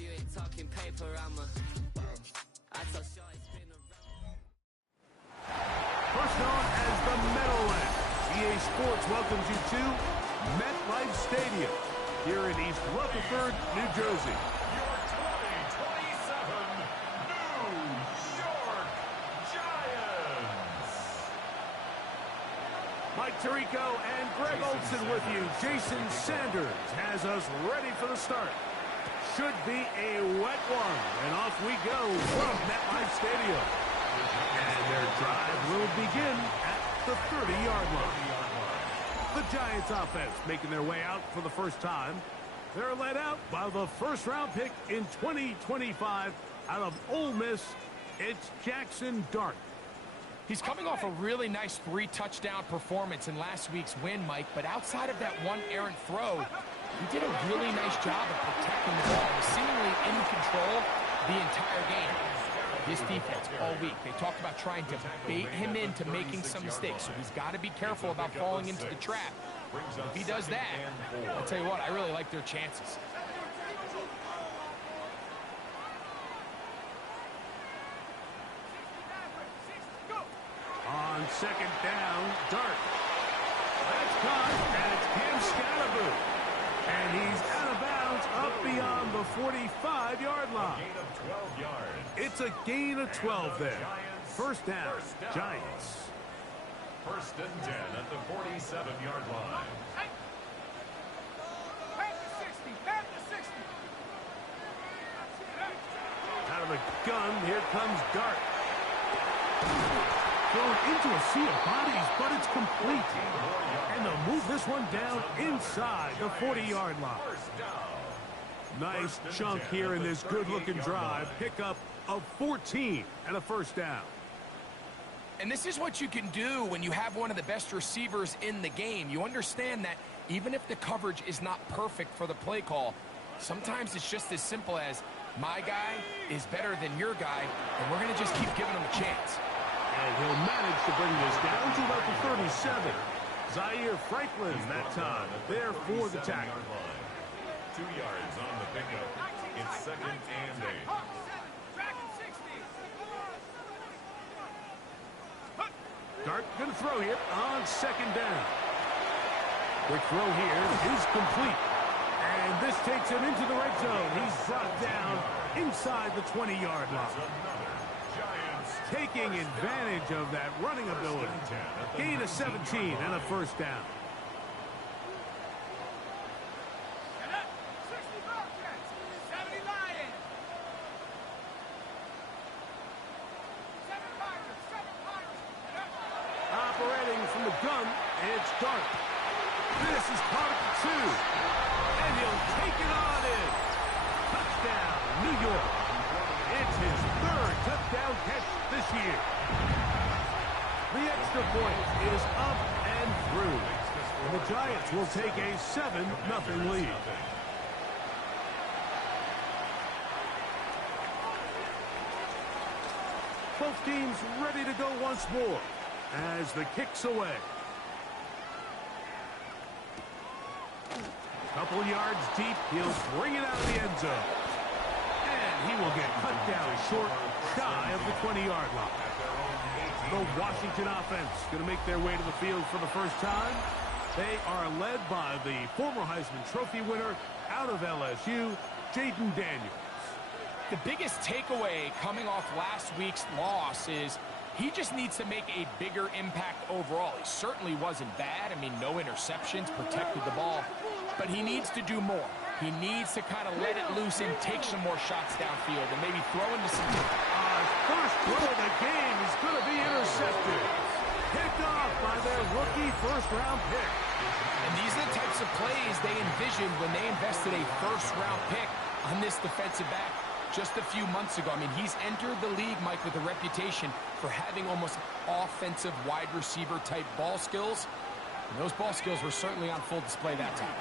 First known as the Meadowlands, EA Sports welcomes you to MetLife Stadium here in East Rutherford, New Jersey. Your 2027 New York Giants. Mike Tirico and Greg Olson with you. Jason Sanders has us ready for the start. Should be a wet one, and off we go from MetLife Stadium. And their drive will begin at the 30-yard line. The Giants offense making their way out for the first time. They're led out by the first-round pick in 2025 out of Ole Miss. It's Jackson Dart. He's coming off a really nice 3-touchdown performance in last week's win, Mike, but outside of that one errant throw, he did a really nice job of protecting the ball. He was seemingly in control the entire game. This defense all week, they talked about trying to bait him into making some mistakes, so he's got to be careful about falling into the trap. If he does that, I'll tell you what, I really like their chances. On second down, Dart. That's caught, and it's Cam Scalaboo. And he's out of bounds up beyond the 45-yard line. Gain of 12 yards. It's a gain of 12 there. First down, Giants. First and 10 at the 47-yard line. Out of the gun, here comes Dart. Going into a sea of bodies, but it's complete. And they'll move this one down inside the 40-yard line. Nice chunk here in this good-looking drive. Pickup of 14 and a first down. And this is what you can do when you have one of the best receivers in the game. You understand that even if the coverage is not perfect for the play call, sometimes it's just as simple as my guy is better than your guy, and we're going to just keep giving him a chance. And he'll manage to bring this down to about the 37. Zaire Franklin that time there for the tackle. 2 yards on the pickup. It's second and 8. Dart going to throw here on second down. Quick throw here is complete. And this takes him into the red zone. He's brought down inside the 20-yard line. Taking advantage of that running ability. Gain of 17 and a first down. Operating from the gun, it's Dart. This is part of 2. And he'll take it on in. Touchdown, New York. It's his 3rd touchdown catch this year. The extra point is up and through. And the Giants will take a 7-0 lead. Both teams ready to go once more as the kick's away. Couple yards deep, he'll bring it out of the end zone. And he will get cut down short, shy of the 20-yard line. The Washington offense going to make their way to the field for the first time. They are led by the former Heisman Trophy winner out of LSU, Jaden Daniels. The biggest takeaway coming off last week's loss is he just needs to make a bigger impact overall. He certainly wasn't bad. I mean, no interceptions, protected the ball. But he needs to do more. He needs to kind of let it loose and take some more shots downfield and maybe throw into some... First throw of the game is going to be intercepted. Picked off by their rookie first-round pick. And these are the types of plays they envisioned when they invested a first-round pick on this defensive back just a few months ago. I mean, he's entered the league, Mike, with a reputation for having almost offensive wide receiver type ball skills. And those ball skills were certainly on full display that time.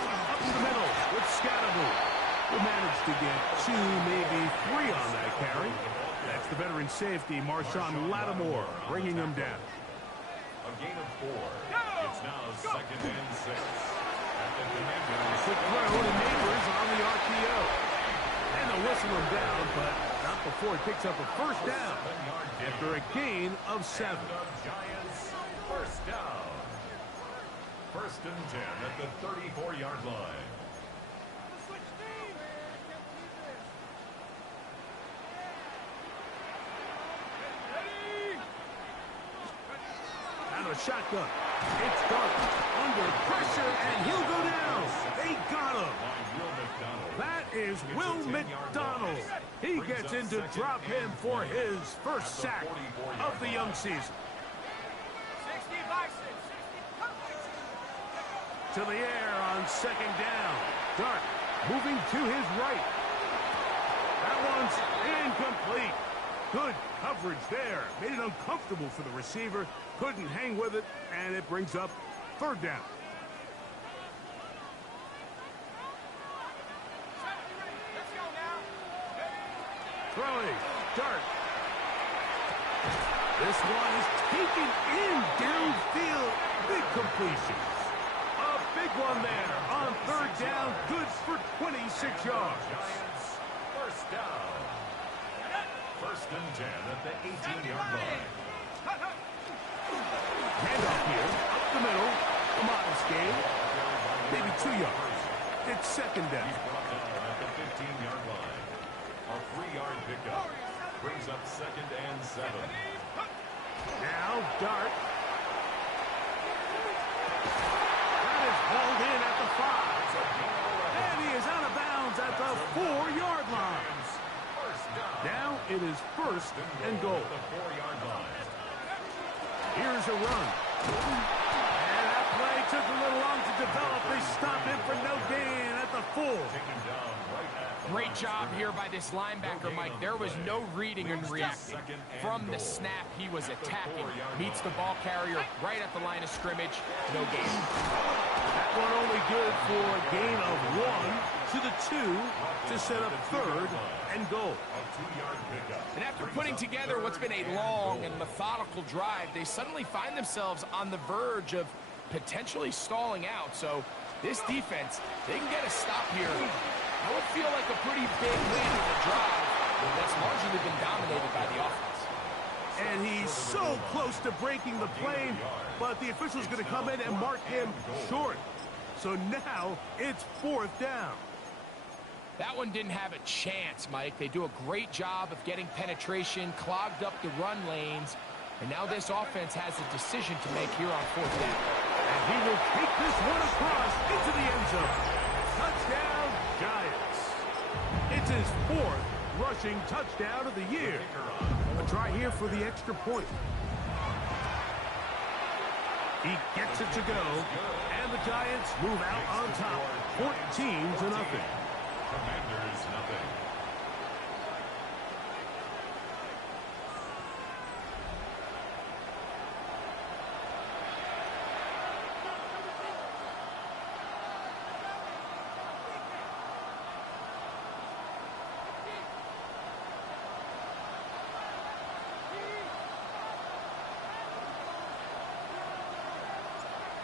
Up the middle with Scalaboo. Who managed to get 2, maybe 3 on that carry. That's the veteran safety, Marshawn Lattimore, bringing him down. A gain of 4. It's now second and 6. At the Quick throw to Neighbors on the RPO. And slow him down, but not before he picks up a first down after a gain of 7. Giants first down. First and 10 at the 34-yard line. Out of a shotgun. It's Dark under pressure, and he'll go down. They got him. That is Will McDonald. He gets in to drop him for his first sack of the young season. To the air on second down. Dark moving to his right. That one's incomplete. Good coverage there. Made it uncomfortable for the receiver. Couldn't hang with it, and it brings up third down. Throwing. Dark. This one is taken in downfield. Big completion. A big one there on third down. Good for 26 yards. First down. First and 10 at the 18-yard line. Handoff here, up the middle, a modest gain, maybe 2 yards. It's second down. He's brought down at the 15-yard line. A 3-yard pickup brings up second and 7. Now, Dart. That is hauled in at the 5. And he is out of bounds at the 4-yard line. Now it is first and goal. The 4-yard line. Here's a run. And that play took a little long to develop. They stop him for no gain at the 4. Great job here by this linebacker, Mike. There was no reading and reacting. From the snap, he was attacking. Meets the ball carrier right at the line of scrimmage. No gain. That one only good for a gain of 1 to the 2 to set up third and goal. And after putting together what's been a long and methodical drive, they suddenly find themselves on the verge of potentially stalling out. So this defense, they can get a stop here. That would feel like a pretty big win in the drive that's largely been dominated by the offense. And he's so close to breaking the plane, but the official's going to come in and mark him short. So now it's fourth down. That one didn't have a chance, Mike. They do a great job of getting penetration, clogged up the run lanes, and now this offense has a decision to make here on fourth down. And he will take this one across into the end zone. Touchdown, Giants. It's his 4th rushing touchdown of the year. A try here for the extra point. He gets it to go, and the Giants move out on top, 14-0. Commanders nothing.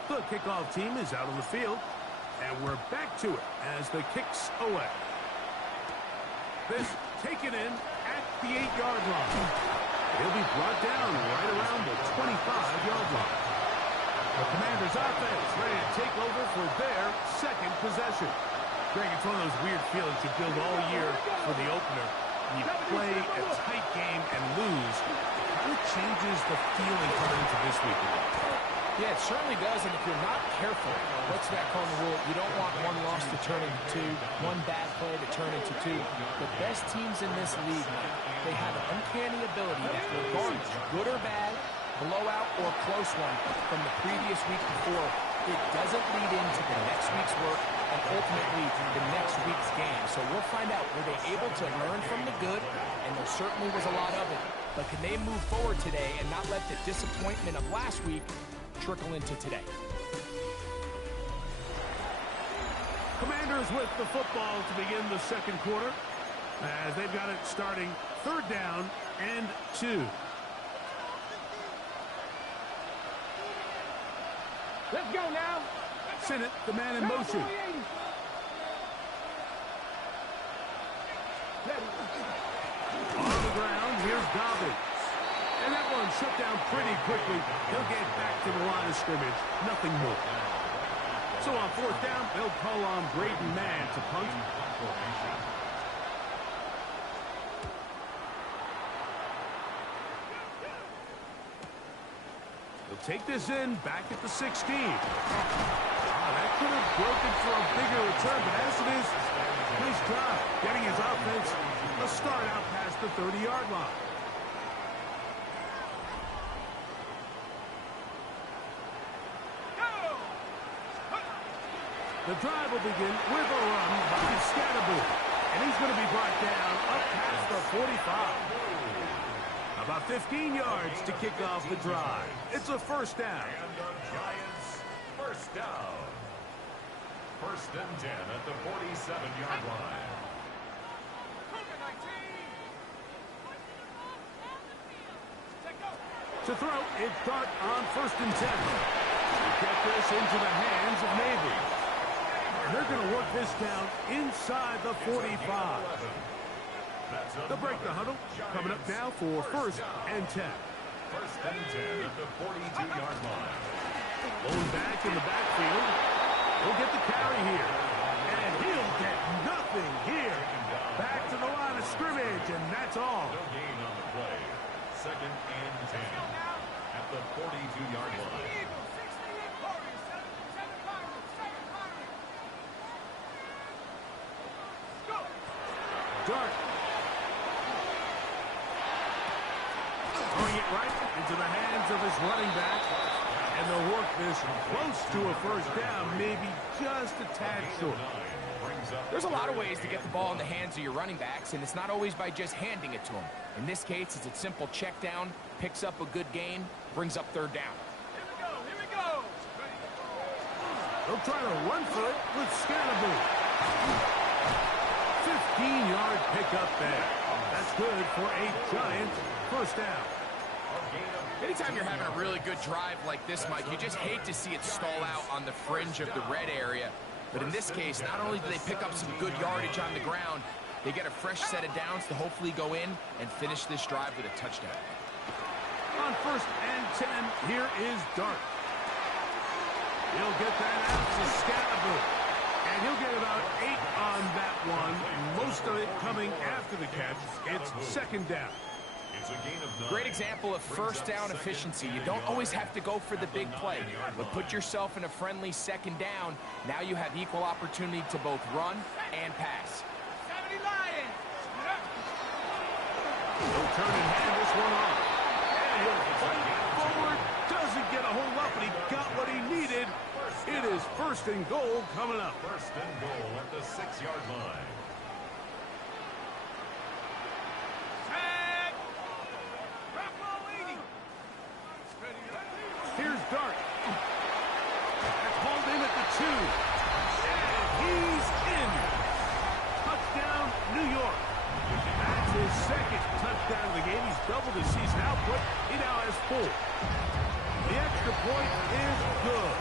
The kickoff team is out on the field, and we're back to it as the kick's away. This taken in at the 8-yard line. He'll be brought down right around the 25-yard line. The Commanders' offense ready to take over for their second possession. Greg, it's one of those weird feelings you build all year for the opener. You play a tight game and lose. It kind of changes the feeling coming into this week. Yeah, it certainly does, and if you're not careful, what's that called the rule? You don't want one loss to turn into 2, one bad play to turn into 2. The best teams in this league, they have an uncanny ability that regardless, good or bad, blowout or close one from the previous week before, it doesn't lead into the next week's work and ultimately the next week's game. So we'll find out, were they able to learn from the good? And there certainly was a lot of it. But can they move forward today and not let the disappointment of last week trickle into today? Commanders with the football to begin the second quarter as they've got it starting third down and 2. Let's go now. Sinnott, the man in motion. Ready. On the ground, here's Dobbins. And that one shut down pretty quickly. He'll get back to the line of scrimmage. Nothing more. So on fourth down, they'll call on Braden Mann to punt. He'll take this in back at the 16. That could have broken for a bigger return, but as it is, nice job getting his offense a start out past the 30-yard line. The drive will begin with a run by Scatterboot. And he's going to be brought down up past the 45. About 15 yards to kick off the drive. It's a first down. And the Giants, first down. First and 10 at the 47-yard line. To throw, it's Dart on first and 10. Get this into the hands of Navy. And they're going to work this down inside the 45. They'll break the huddle. Coming up now for first and 10. First and 10 at the 42-yard line. Going back in the backfield. He'll get the carry here. And he'll get nothing here. Back to the line of scrimmage, and that's all. No gain on the play. Second and 10 at the 42-yard line. Dart. Throwing it right into the hands of his running back. And they'll work this close to a first down, maybe just a tad short. There's a lot of ways to get the ball in the hands of your running backs, and it's not always by just handing it to them. In this case, it's a simple check down, picks up a good gain, brings up third down. Here we go. They'll try to run for it with Scatterboot. 15-yard pickup there. That's good for a Giants first down. Anytime you're having a really good drive like this, Mike, you just hate to see it stall out on the fringe of the red area. But in this case, not only do they pick up some good yardage on the ground, they get a fresh set of downs to hopefully go in and finish this drive with a touchdown. On first and 10, here is Dart. He'll get that out to Scatterboot. And he'll get about 8 on that one. Most of it coming after the catch. It's second down. It's a gain of 9. Great example of first down efficiency. You don't always have to go for the big play, but put yourself in a friendly second down. Now you have equal opportunity to both run and pass. 70 Lions. He'll turn and hand this one off. And he'll fight forward. Doesn't get a whole lot, but he got what he needed. It is first and goal coming up. First and goal at the 6-yard line. Here's Dart. That's hauled in at the 2. And he's in. Touchdown, New York. That's his second touchdown of the game. He's doubled his season output. He now has 4. The extra point is good.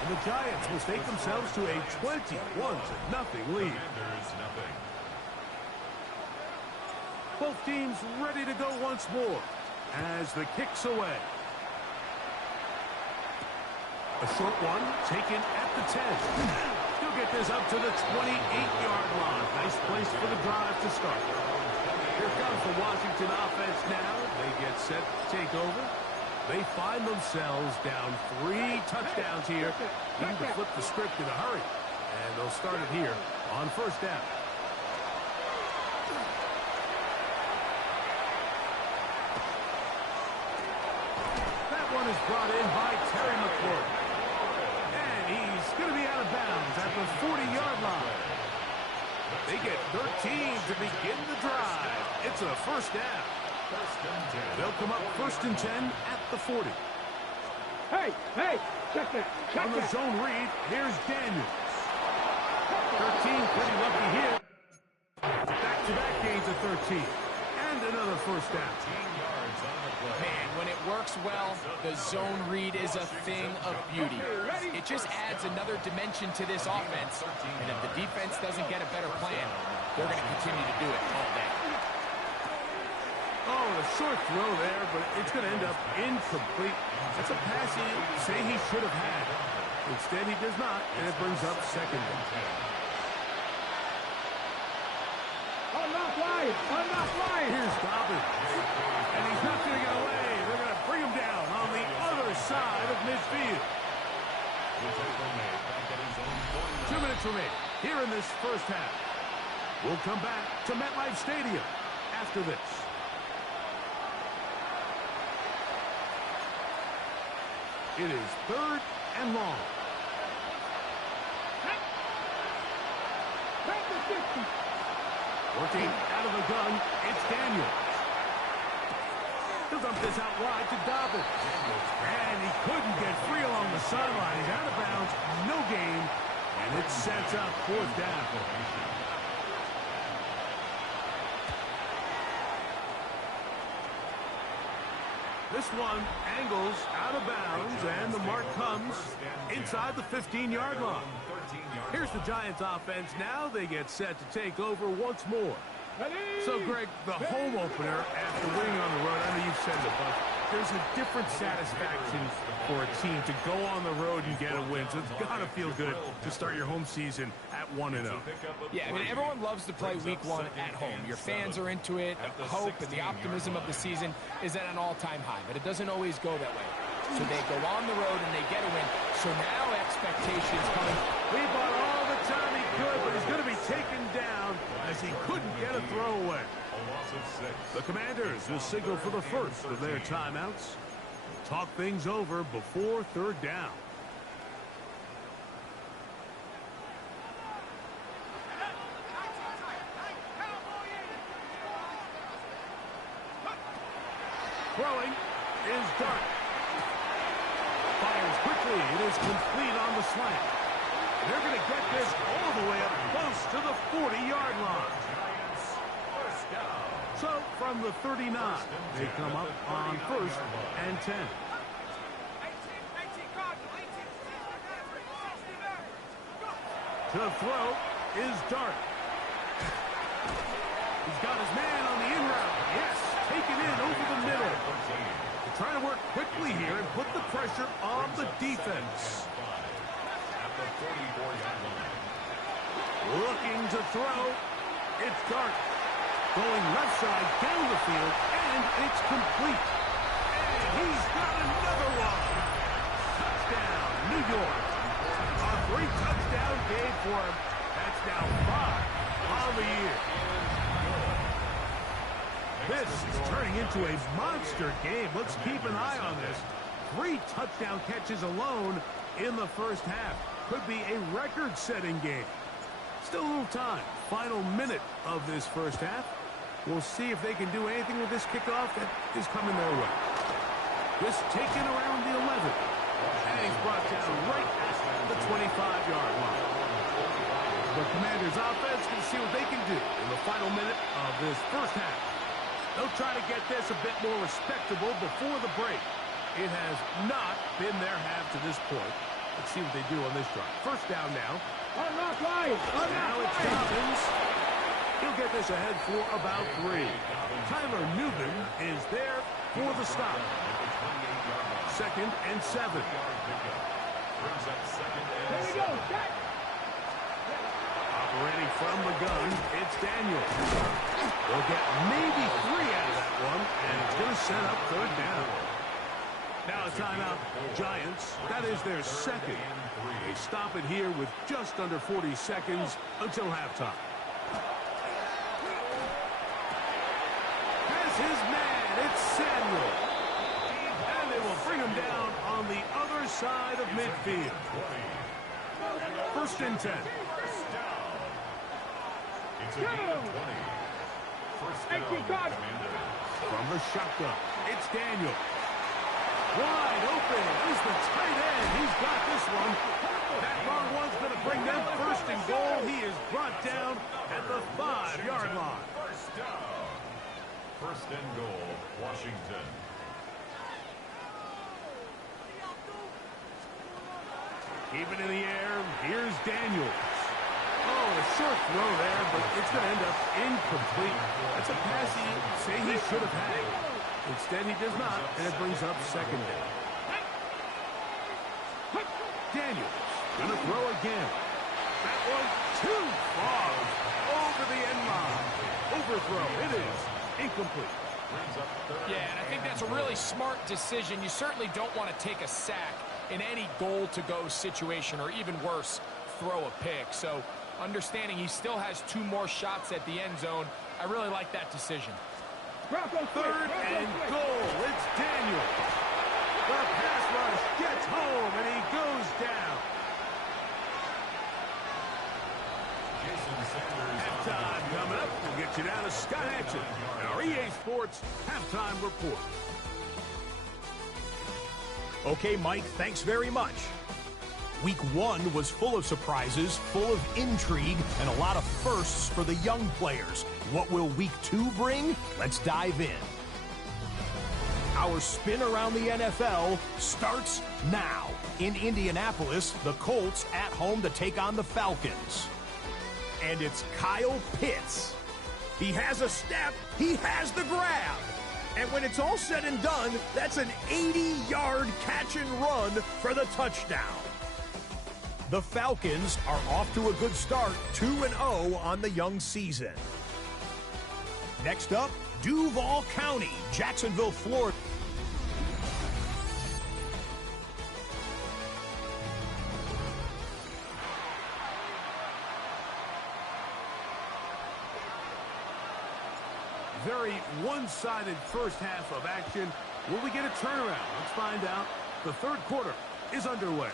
And the Giants will stake themselves to a 21-0 lead. Both teams ready to go once more as the kick's away. A short one taken at the 10. He'll get this up to the 28-yard line. Nice place for the drive to start. Here comes the Washington offense now. They get set to take over. They find themselves down 3 touchdowns here. Need to flip the script in a hurry. And they'll start it here on first down. That one is brought in by Terry McLaurin. And he's going to be out of bounds at the 40-yard line. They get 13 to begin the drive. It's a first down. They'll come up first and 10 at the 40. Hey, check that. On the zone read, here's Daniels. 13, pretty lucky here. Back-to-back gains of 13. And another first down. Man, when it works well, the zone read is a thing of beauty. It just adds another dimension to this offense. And if the defense doesn't get a better plan, they're going to continue to do it all day. Oh, a short throw there, but it's going to end up incomplete. That's a pass he say he should have had. Instead, he does not, and it brings up second down. Unlock line! Unlock line! Here's Dobbins, and he's not going to get away. They're going to bring him down on the other side of midfield. 2 minutes remain here in this first half. We'll come back to MetLife Stadium after this. It is 3rd and long. Working out of the gun, it's Daniels. He'll dump this out wide to Dobbins. And he couldn't get free along the sideline. He's out of bounds, no gain, and it sets up 4th down. This one angles out of bounds, and the mark comes inside the 15-yard line. Here's the Giants offense. Now they get set to take over once more. So, Greg, the home opener after winning on the road, I know you've said it a bunch, there's a different satisfaction for a team to go on the road and get a win. So it's got to feel good to start your home season at 1-0. Yeah, I mean, everyone loves to play week 1 at home. Your fans are into it. The hope and the optimism of the season is at an all-time high, but it doesn't always go that way. So they go on the road and they get a win. So now expectations coming. He bought all the time he could, but he's going to be taken down as he couldn't get a throwaway. The Commanders will signal for the first of their timeouts. Talk things over before 3rd down. Throwing is Dart. Fires quickly. It is complete on the slant. They're going to get this all the way up close to the 40-yard line. So from the 39, they come up on 1st and 10. To throw is Dart. He's got his man on the in route. Yes, taken in over the middle. They're trying to work quickly here and put the pressure on the defense. Looking to throw. It's Dart. Going left side down the field, and it's complete. And he's got another one. Touchdown, New York. A 3-touchdown game for him. That's now 5 on the year. This is turning into a monster game. Let's keep an eye on this. 3 touchdown catches alone in the first half. Could be a record-setting game. Still a little time. Final minute of this first half. We'll see if they can do anything with this kickoff that is coming their way. This taken around the 11. And he's brought down right at the 25-yard line. The Commanders' offense can see what they can do in the final minute of this first half. They'll try to get this a bit more respectable before the break. It has not been their half to this point. Let's see what they do on this drive. First down now. Unlock line! Now it's Dobbins. He'll get this ahead for about 3. Tyler Newman is there for the stop. 2nd and 7. There we go, set! Operating from the gun, it's Daniels. They'll get maybe 3 out of that one, and it's going to set up 3rd down. Now a timeout, Giants. That is their 2nd. They stop it here with just under 40 seconds until halftime. Has his man, it's Samuel. And they will bring him down on the other side of midfield. 1st and 10. From the shotgun, it's Daniel. Wide open is the tight end. He's got this one. That long one's going to bring them 1st and goal. He is brought down at the 5-yard line. 1st and goal, Washington. Keep it in the air. Here's Daniels. Oh, a short throw there, but it's going to end up incomplete. That's a pass he should have had. Instead, he does not, and it brings up second down. Daniels going to throw again. That was too far over the end line. Overthrow. It is incomplete. Yeah, and I think that's a really smart decision. You certainly don't want to take a sack in any goal-to-go situation, or even worse, throw a pick. So understanding he still has 2 more shots at the end zone, I really like that decision. Third and goal. It's Daniels. The pass rush gets home, and he goes down. Halftime coming up. We'll get you down to Scott Hatcher, our EA Sports Halftime Report. Okay, Mike, thanks very much. Week 1 was full of surprises, full of intrigue, and a lot of firsts for the young players. What will Week 2 bring? Let's dive in. Our spin around the NFL starts now. In Indianapolis, the Colts at home to take on the Falcons. And it's Kyle Pitts. He has a step, he has the grab. And when it's all said and done, that's an 80-yard catch and run for the touchdown. The Falcons are off to a good start, 2-0 on the young season. Next up, Duval County, Jacksonville, Florida. Very one-sided first half of action. Will we get a turnaround? Let's find out. The third quarter is underway.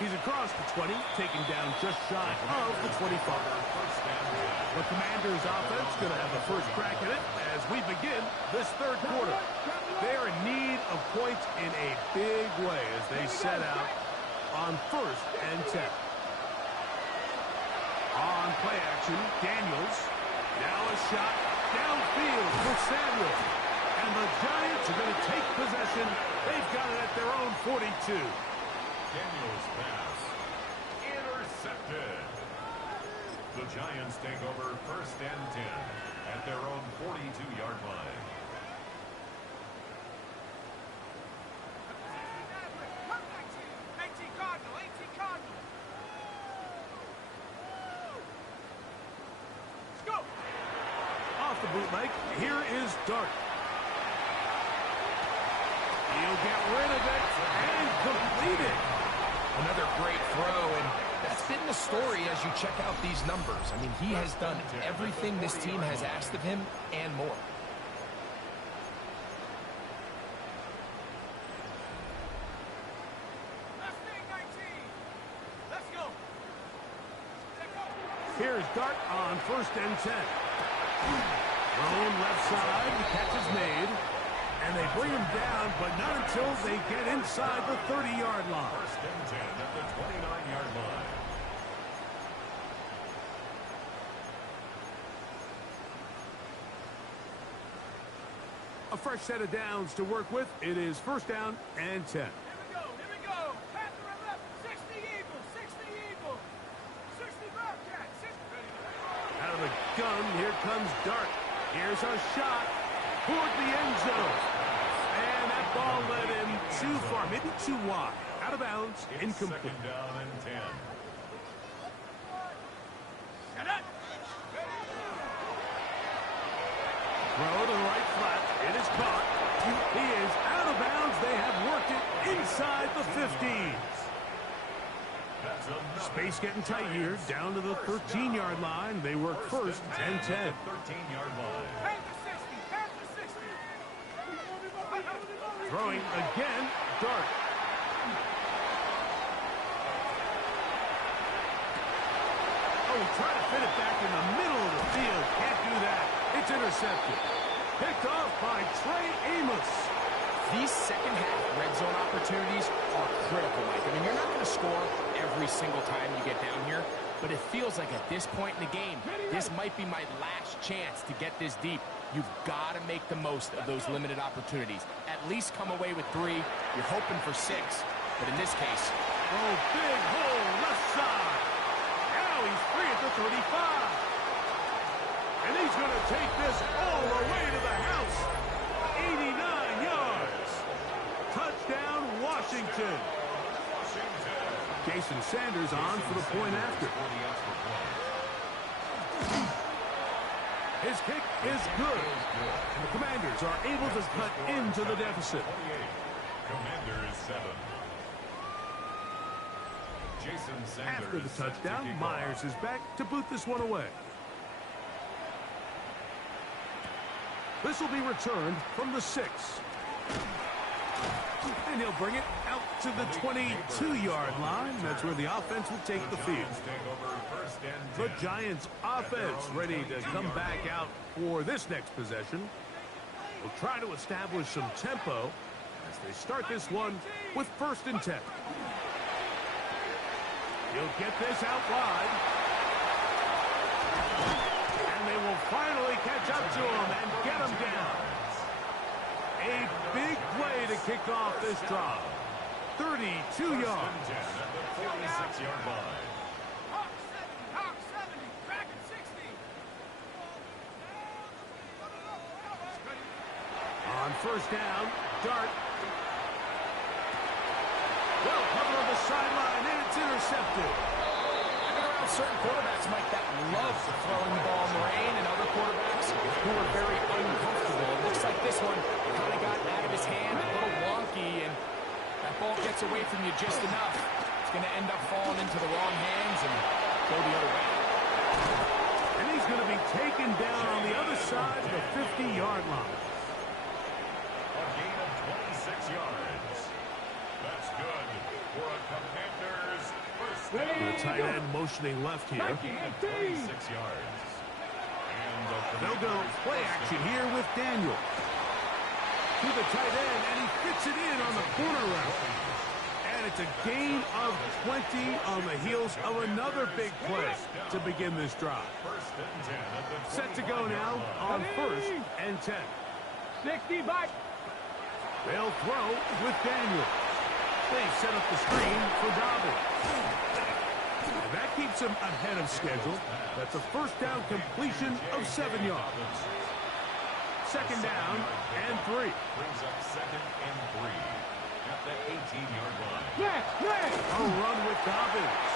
He's across the 20, taking down just shy of the 25. The Commanders' offense going to have the first crack at it as we begin this third quarter. They are in need of points in a big way as they set out on 1st and 10. On play action, Daniels. Now a shot downfield for Samuel. And the Giants are going to take possession. They've got it at their own 42. Daniels pass intercepted. The Giants take over 1st and 10 at their own 42-yard line. Off the bootleg, here is Dart. He'll get rid of it and complete it. Another great throw, and that's been the story as you check out these numbers. I mean, he has done everything this team has asked of him and more. Here's Dart on 1st and 10. Thrown left side, the catch is made. And they bring him down, but not until they get inside the 30-yard line. 1st and 10 at the 29-yard line. A fresh set of downs to work with. It is 1st down and 10. Here we go. Panther and left. 60 Eagles, 60 Eagles. 60 Bobcats, 60. Out of the gun, here comes Dart. Here's a shot toward the end zone. And that ball led him too far, maybe too wide. Out of bounds, incomplete. 2nd down and 10. Throw to the right flat. It is caught. He is out of bounds. They have worked it inside the 15. Space getting tight here. Down to the 13-yard line. They work 1st and 10. 13-yard line. Panther 60. Throwing again. Dart. Oh, he tried to fit it back in the middle of the field. Can't do that. It's intercepted. Picked off by Trey Amos. These second-half red zone opportunities are critical, Mike. I mean, you're not going to score every single time you get down here, but it feels like at this point in the game, this might be my last chance to get this deep. You've got to make the most of those limited opportunities. At least come away with 3. You're hoping for 6, but in this case... Oh, big hole left side. take this all the way to the house. 89 yards. Touchdown, Washington. Jason Sanders on for the point after. His kick is good. And the Commanders are able to cut into the deficit. Commanders 7. Jason Sanders. After the touchdown, Myers is back to boot this one away. This will be returned from the 6. And he'll bring it out to the 22-yard line. That's where the offense will take the field. The Giants offense ready to come back out for this next possession. Will try to establish some tempo as they start this one with 1st and 10. He'll get this out wide. And they will finally catch up to him and get him down. A big play to kick off this drive. 32 yards. 46-yard line. Hawk 70, back at 60. On 1st down, Dart. Well covered on the sideline, and it's intercepted. I've been around certain quarterbacks, Mike, that love throwing the ball in the rain, and other quarterbacks who are very uncomfortable. It looks like this one kind of got out of his hand, a little wonky, and that ball gets away from you just enough. It's going to end up falling into the wrong hands and go the other way. And he's going to be taken down on the other side of the 50-yard line. A gain of 26 yards. That's good for a Commanders first down. The tight end motioning left here. 26 yards. And They'll go play action here with Daniel. To the tight end, and he fits it in on the corner route. And it's a gain of 20 on the heels of another big play to begin this drive. First and 10 at the Set to go now on 1st and 10. 60 back. They'll throw with Daniel. They set up the screen for Dobbins. And that keeps him ahead of schedule. That's a 1st down completion of 7 yards. 2nd down and 3. brings up 2nd and 3 at the 18-yard line. A run with Dobbins.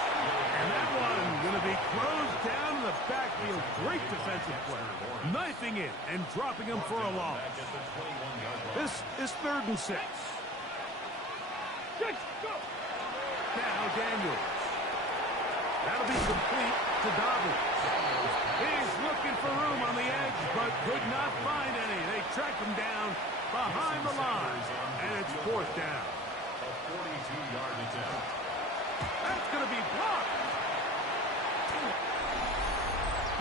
And that one going to be closed down in the backfield. Great defensive play. Knifing it and dropping him for a loss. Back at the 21-yard line. This is 3rd and 6. Now Daniels. That'll be complete to Dobbins. He's looking for room on the edge, but could not find any. They track him down behind the line, and it's 4th down. A 42-yard attempt. That's going to be blocked.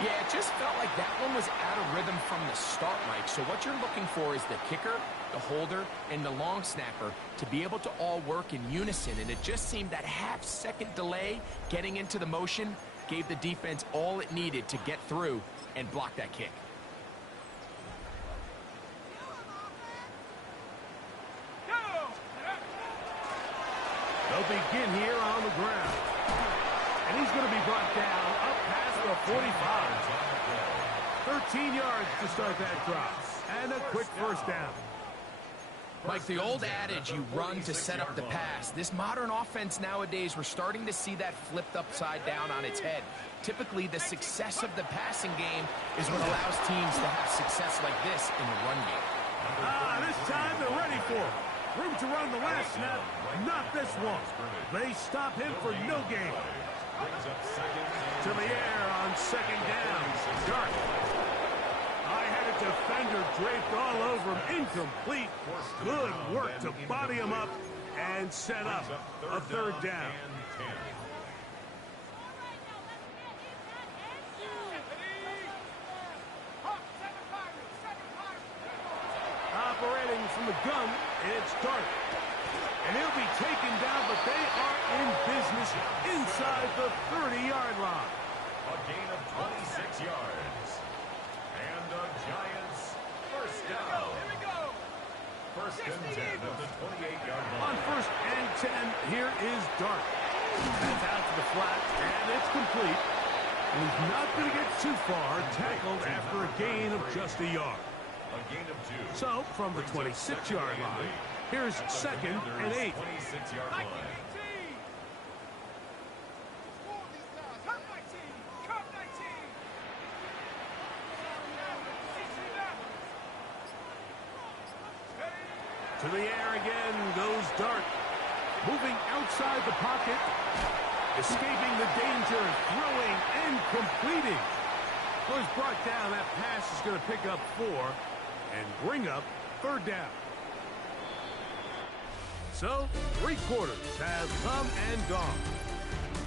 Yeah, it just felt like that one was out of rhythm from the start, Mike. So what you're looking for is the kicker, the holder, and the long snapper to be able to all work in unison. And it just seemed that half-second delay getting into the motion gave the defense all it needed to get through and block that kick. They'll begin here on the ground. And he's going to be brought down up past the 45. 13 yards to start that drop. And a quick 1st down. Mike, the old adage, you run to set up the pass. This modern offense nowadays, we're starting to see that flipped upside down on its head. Typically, the success of the passing game is what allows teams to have success like this in the run game. This time they're ready for it. Room to run the last snap, not this one. They stop him for no gain. To the air on 2nd down. Dart. I-had a defender draped all over him. Incomplete. Good work to body him up and set up a 3rd down. Operating from the gun, it's Dart. And he'll be taken down, but they are in business inside the 30-yard line. A gain of 26 yards. And the Giants first down. Here we go. First and 10 at the 28-yard line. On 1st and 10, here is Dart. That's out to the flat, and it's complete. And he's not going to get too far, tackled after a gain of just a yard. A gain of 2. So, from the 26-yard line, here's 2nd and 8. 26-yard line. To the air again goes Dart. Moving outside the pocket. Escaping the danger. Throwing and completing. Well, he's brought down. That pass is going to pick up 4 and bring up 3rd down. So, 3 quarters have come and gone.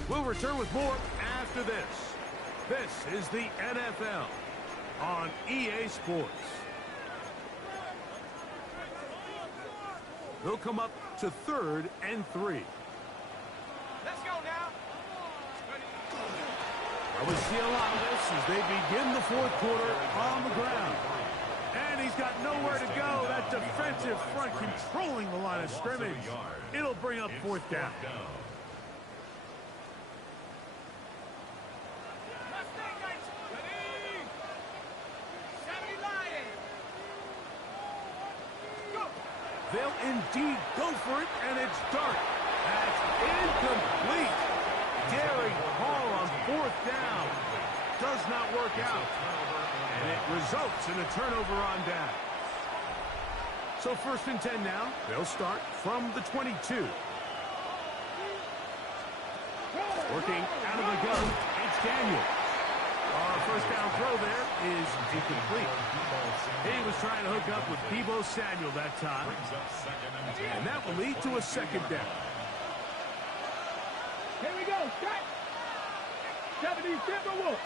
We'll return with more after this. This is the NFL on EA Sports. They'll come up to 3rd and 3. Let's go now. Well, we see a lot of this as they begin the 4th quarter on the ground. And he's got nowhere to go. That defensive front controlling the line of scrimmage. It'll bring up 4th down. They'll indeed go for it, and it's Dart. That's incomplete. Daring Hall on 4th down. Does not work out. And it results in a turnover on down. So 1st and 10 now. They'll start from the 22. Working out of the gun, it's Daniel. First down throw there is incomplete. He was trying to hook up with Deebo Samuel that time. And that will lead to a 2nd down. Here we go. Cut. 70 Timberwolves.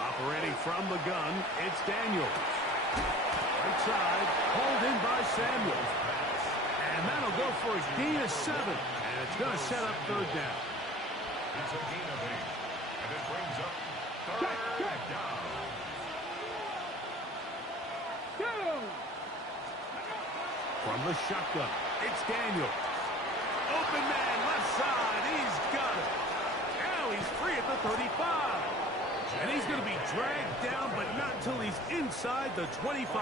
Operating from the gun, it's Daniel. Right side, pulled in by Samuel. And that'll go for a gain of 7. And it's going to set up 3rd down. It's a gain of 8. And it brings up 3rd down. From the shotgun, it's Daniel. Open man, left side, he's got it. Now he's free at the 35. And he's going to be dragged down, but not until he's inside the 25.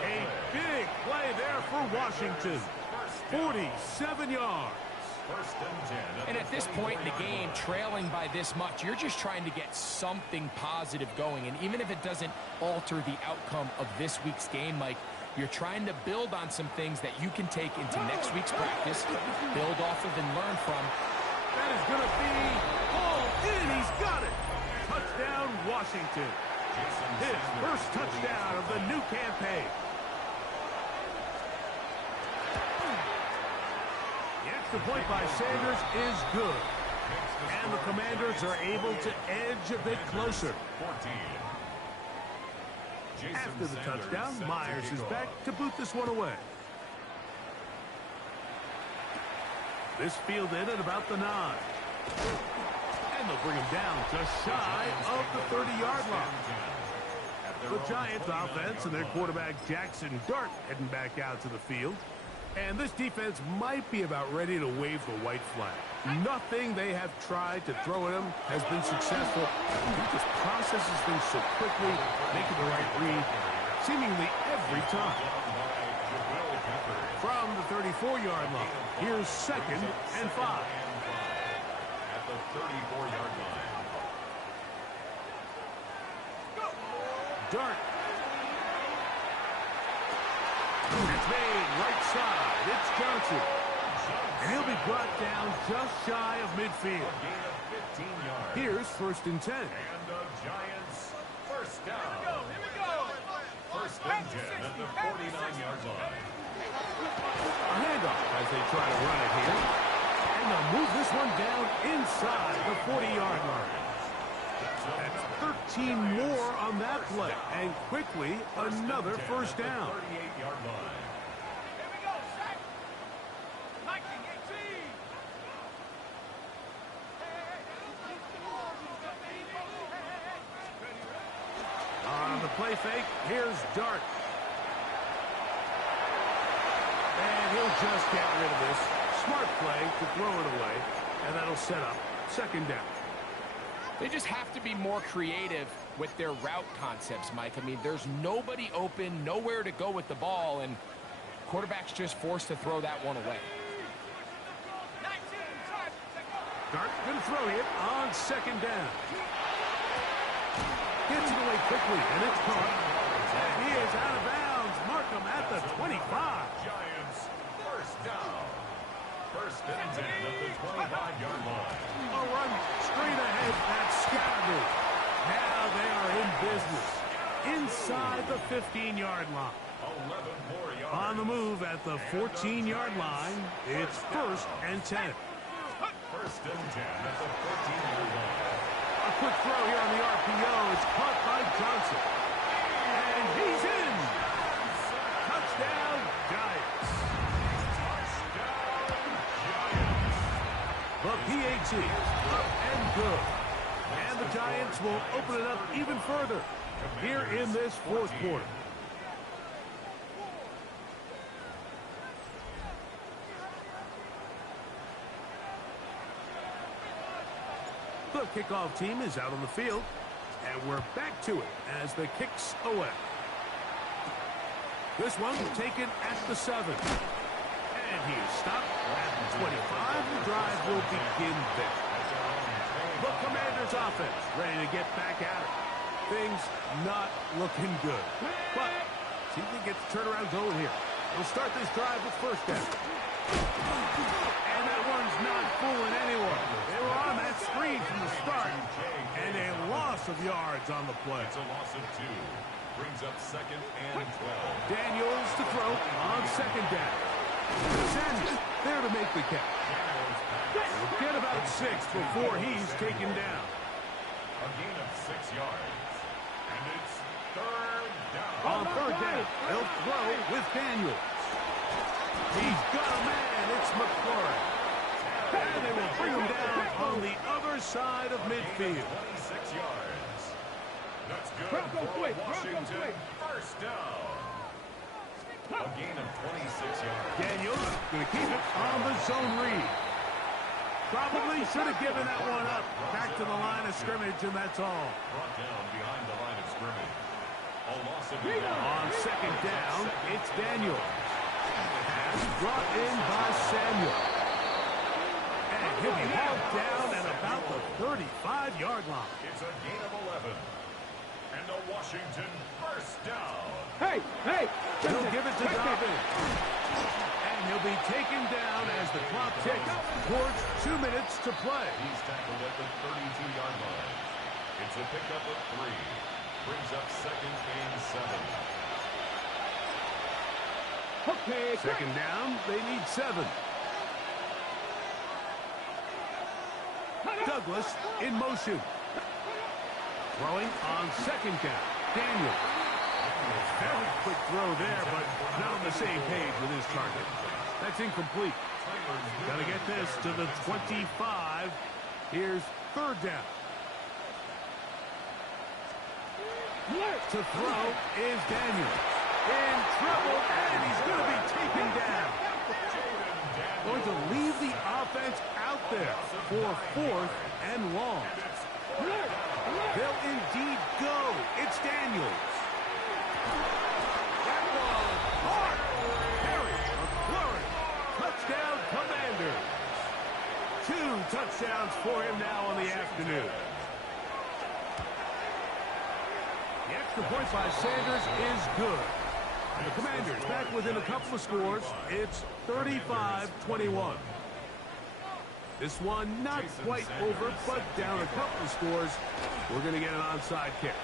A big play there for Washington. 47 yards. And at this point in the game, trailing by this much, you're just trying to get something positive going. And even if it doesn't alter the outcome of this week's game, Mike, you're trying to build on some things that you can take into next week's practice, build off of and learn from. That is going to be all in. He's got it. Touchdown, Washington. His first touchdown of the new campaign. The extra point by Sanders is good. And the Commanders are able to edge a bit closer. After the touchdown, Myers is back to boot this one away. This fielded at about the 9. And they'll bring him down just shy of the 30-yard line. The Giants offense and their quarterback Jackson Dart heading back out to the field. And this defense might be about ready to wave the white flag. Nothing they have tried to throw at him has been successful. He just processes things so quickly, making the right read, seemingly every time. From the 34-yard line, here's 2nd and 5. At the 34-yard line. Dart. It's made right side. It's Johnson. And he'll be brought down just shy of midfield. Gain of 15 yards. Here's 1st and 10. And the Giants first down. Here we go. 1st and 10 at the 49-yard line. A handoff as they try to run it here. And they'll move this one down inside the 40-yard line. That's 13 more on that play. And quickly, another first down. 38-yard line. Here we go. Set. Lightning 18. On the play fake, here's Dart. And he'll just get rid of this. Smart play to throw it away. And that'll set up 2nd down. They just have to be more creative with their route concepts, Mike. I mean, there's nobody open, nowhere to go with the ball, and quarterback's just forced to throw that one away. Dart going to throw it on second down. Gets it away quickly, and it's caught. And he is out of bounds. Mark him at the 25. Giants, first down. First and 10 at the 25-yard line. A run straight ahead. That's Scatterby. Now they are in business. Inside the 15-yard line. 11 more yards. On the move at the 14-yard line. It's first and 10. First and 10 at the 14-yard line. A quick throw here on the RPO. It's caught by Johnson. And he's in. Touchdown, Giants. The PAT is up and good. And the Giants will open it up even further here in this fourth quarter. The kickoff team is out on the field, and we're back to it as the kick's away. This one taken at the 7. And he is stopped at the 25. The drive will begin there. The Commanders' offense ready to get back at it. Things not looking good. But see if they get the turnaround going here. They'll start this drive with first down. And that one's not fooling anyone. They were on that screen from the start. And a loss of yards on the play. It's a loss of 2. Brings up second and 12. Daniels to throw on second down. Samuel there to make the catch. He'll get about 6 before he's taken down. A gain of 6 yards. And it's third down. On third down, they'll throw with Daniels. He's got a man. It's McLaurin. And they will bring him down on the other side of midfield. 26 yards. That's good for Washington. First down. A gain of 26 yards. Daniels going to keep it on the zone read. Probably should have given that one up. Back to the line of scrimmage, and that's all. Brought down behind the line of scrimmage. A loss of On second down, it's Daniels. Pass brought in by Samuel. And he'll be hauled down at about the 35-yard line. It's a gain of 11. And a Washington first down. Hey! He'll give it to Dobbin. And he'll be taken down as the clock ticks towards 2 minutes to play. He's tackled at the 32-yard line. It's a pickup of 3. Brings up second and 7. Okay, Second down, they need 7. Douglas in motion. Throwing on second down. Daniel. Very quick throw there, but not on the same page with his target. That's incomplete. Got to get this to the 25. Here's third down. To throw is Daniel. In trouble, and he's going to be taken down. Going to leave the offense out there for fourth and long. They'll indeed go. It's Daniels. That was hard. Harry McLaurin. Touchdown, Commanders. 2 touchdowns for him now on the afternoon. The extra point by Sanders is good. The Commanders back within a couple of scores. It's 35-21. This one not quite over, but down a couple of scores. We're going to get an onside kick.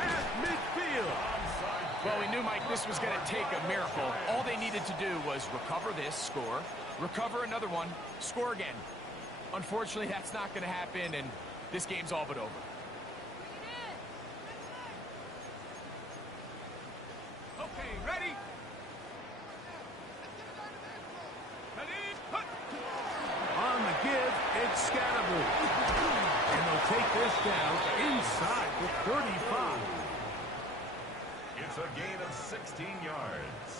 At midfield. Well, we knew, Mike, this was going to take a miracle. All they needed to do was recover this, score, recover another one, score again. Unfortunately, that's not going to happen, and this game's all but over. Okay, ready? On the give, it's Scatterby. And they'll take this down inside the 35. It's a gain of 16 yards.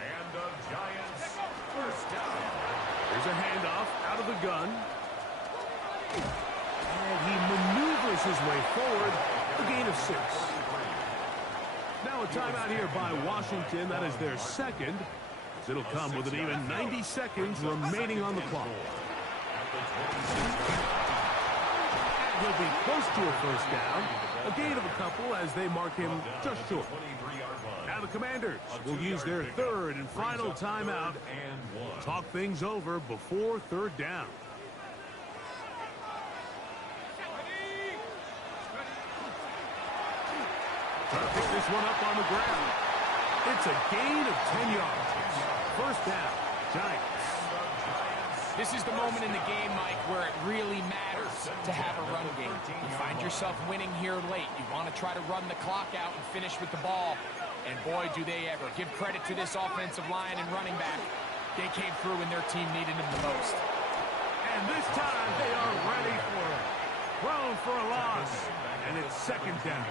And the Giants first down. There's a handoff out of the gun. And he maneuvers his way forward. A gain of 6. Now a timeout here by Washington. That is their second. It'll come with an even 90 seconds remaining on the clock. And he'll be close to a first down. A gain of a couple as they mark him just short. Now the Commanders will use their third and final timeout. Talk things over before third down. Trying to pick this one up on the ground. It's a gain of 10 yards. First down, Giants. This is the moment in the game, Mike, where it really matters to have a run game. You find yourself winning here late. You want to try to run the clock out and finish with the ball. And boy, do they ever. Give credit to this offensive line and running back. They came through when their team needed them the most. And this time they are ready for it. Thrown for a loss. And it's second down.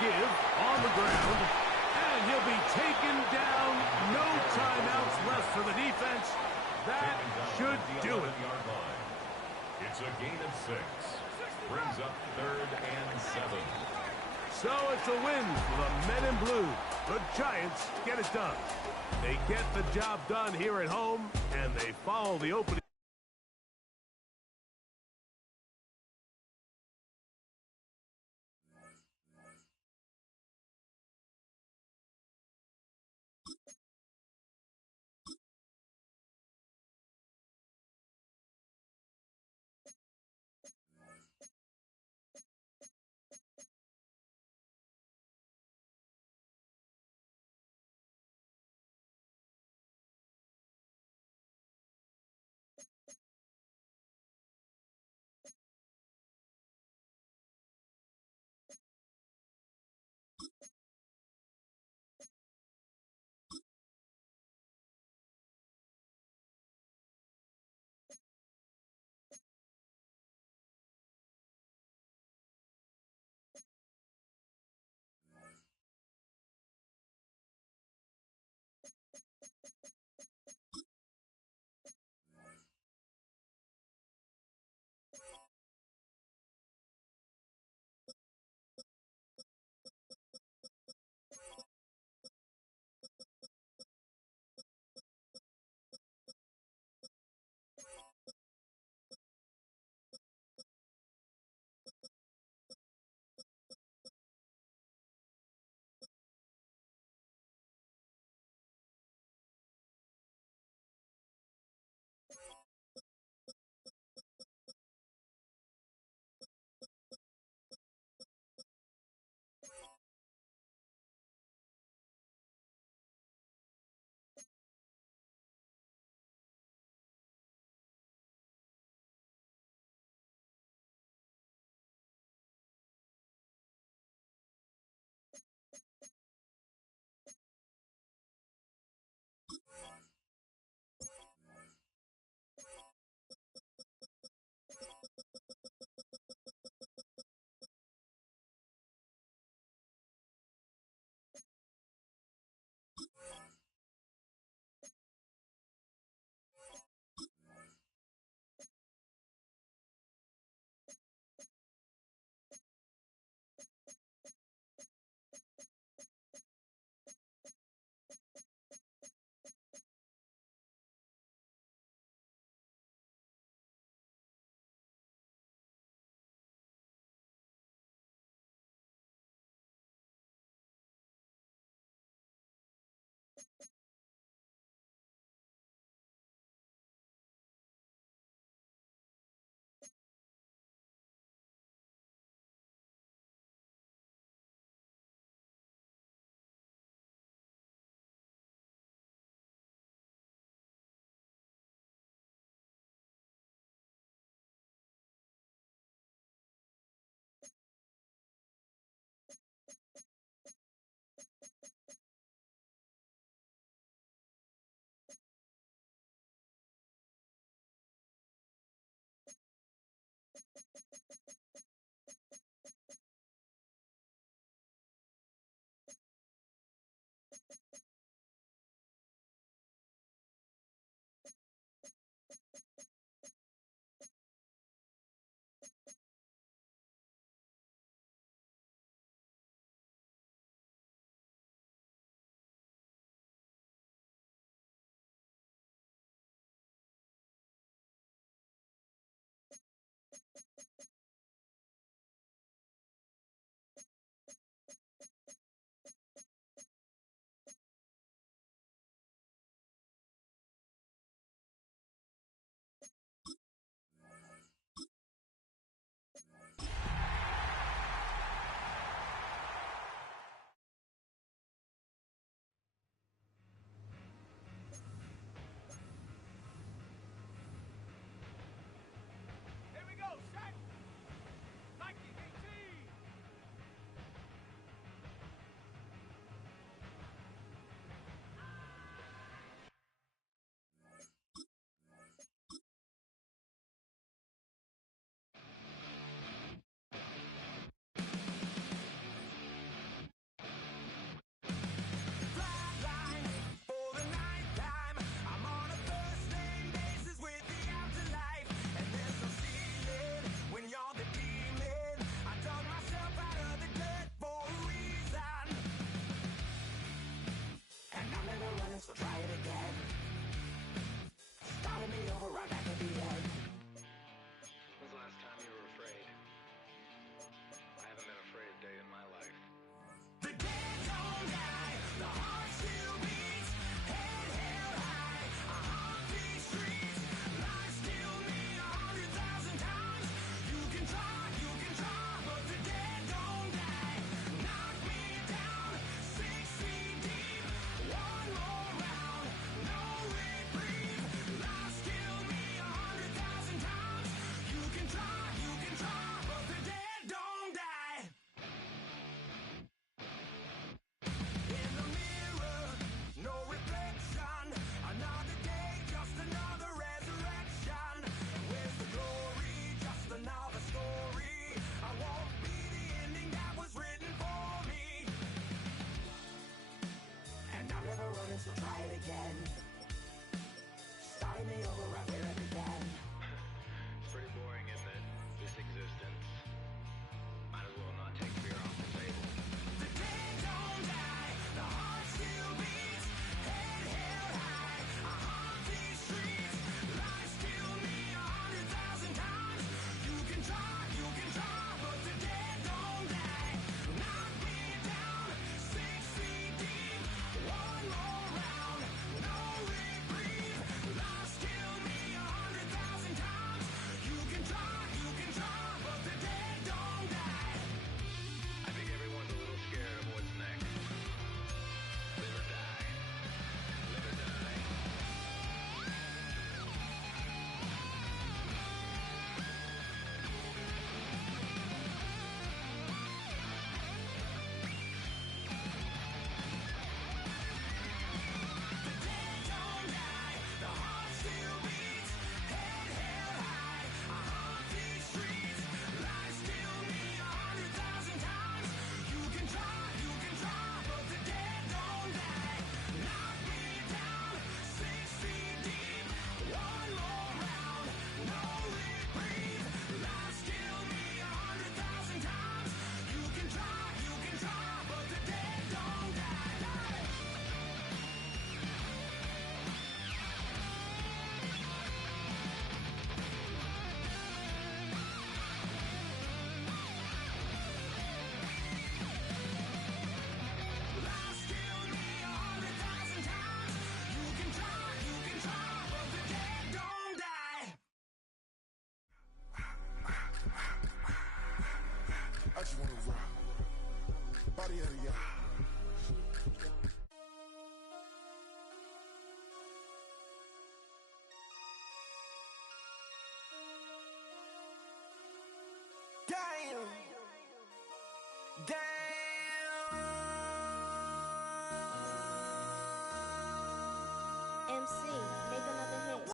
Give on the ground, and he'll be taken down. No timeouts left for the defense. That should do it. It's a gain of 6. Brings up 3rd and 7. So it's a win for the men in blue. The Giants get it done. They get the job done here at home, and they follow the opening.